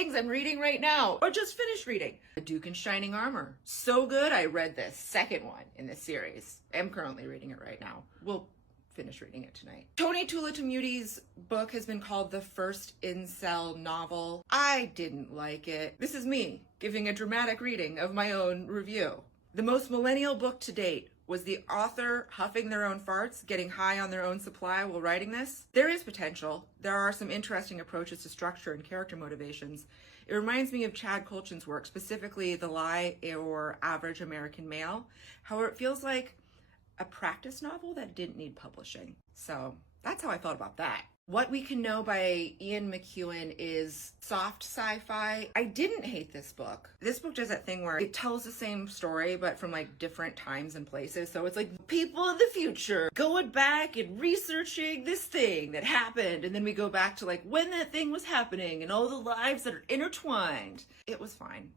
things I'm reading right now, or just finished reading. The Duke in Shining Armor. So good, I read the second one in this series. I'm currently reading it right now. We'll finish reading it tonight. Tony Tulatumudi's book has been called the first incel novel. I didn't like it. This is me giving a dramatic reading of my own review. The most millennial book to date. Was the author huffing their own farts, getting high on their own supply while writing this? There is potential. There are some interesting approaches to structure and character motivations. It reminds me of Chad Kultgen's work, specifically The Lie or Average American Male. However, it feels like a practice novel that didn't need publishing. So that's how I felt about that. What We Can Know by Ian McEwan is soft sci-fi. I didn't hate this book. This book does that thing where it tells the same story, but from like different times and places. So it's like people in the future going back and researching this thing that happened. And then we go back to like when that thing was happening and all the lives that are intertwined. It was fine.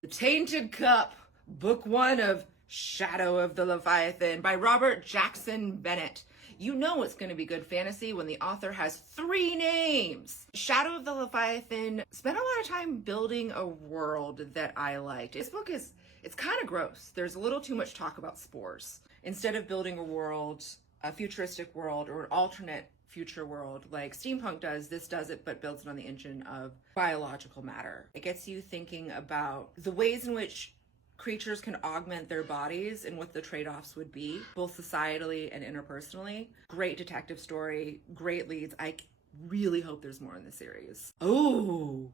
The Tainted Cup, book 1 of Shadow of the Leviathan by Robert Jackson Bennett. You know it's going to be good fantasy when the author has 3 names. Shadow of the Leviathan spent a lot of time building a world that I liked. This book it's kind of gross. There's a little too much talk about spores. Instead of building a world, a futuristic world or an alternate future world like steampunk does, this does it but builds it on the engine of biological matter. It gets you thinking about the ways in which creatures can augment their bodies and what the trade-offs would be, both societally and interpersonally. Great detective story, great leads. I really hope there's more in the series. Oh,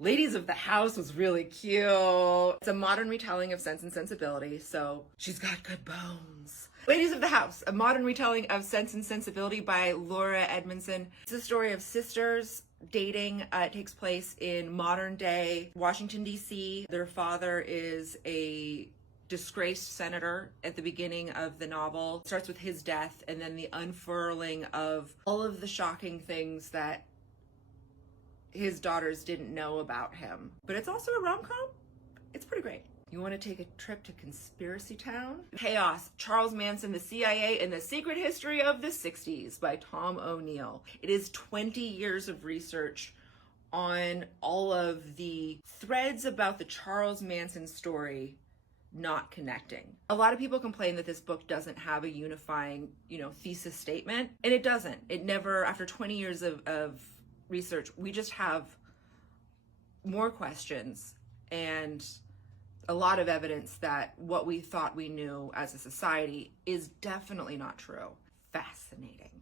Ladies of the House was really cute. It's a modern retelling of Sense and Sensibility, so she's got good bones. Ladies of the House, a modern retelling of Sense and Sensibility by Laura Edmondson. It's a story of sisters dating. It takes place in modern day Washington, D.C. Their father is a disgraced senator at the beginning of the novel. It starts with his death and then the unfurling of all of the shocking things that his daughters didn't know about him. But it's also a rom-com. It's pretty great. You want to take a trip to Conspiracy Town? Chaos, Charles Manson, the CIA, and the Secret History of the 60s by Tom O'Neill. It is 20 years of research on all of the threads about the Charles Manson story not connecting. A lot of people complain that this book doesn't have a unifying, thesis statement, and it doesn't. It never, after 20 years of research, we just have more questions and a lot of evidence that what we thought we knew as a society is definitely not true. Fascinating.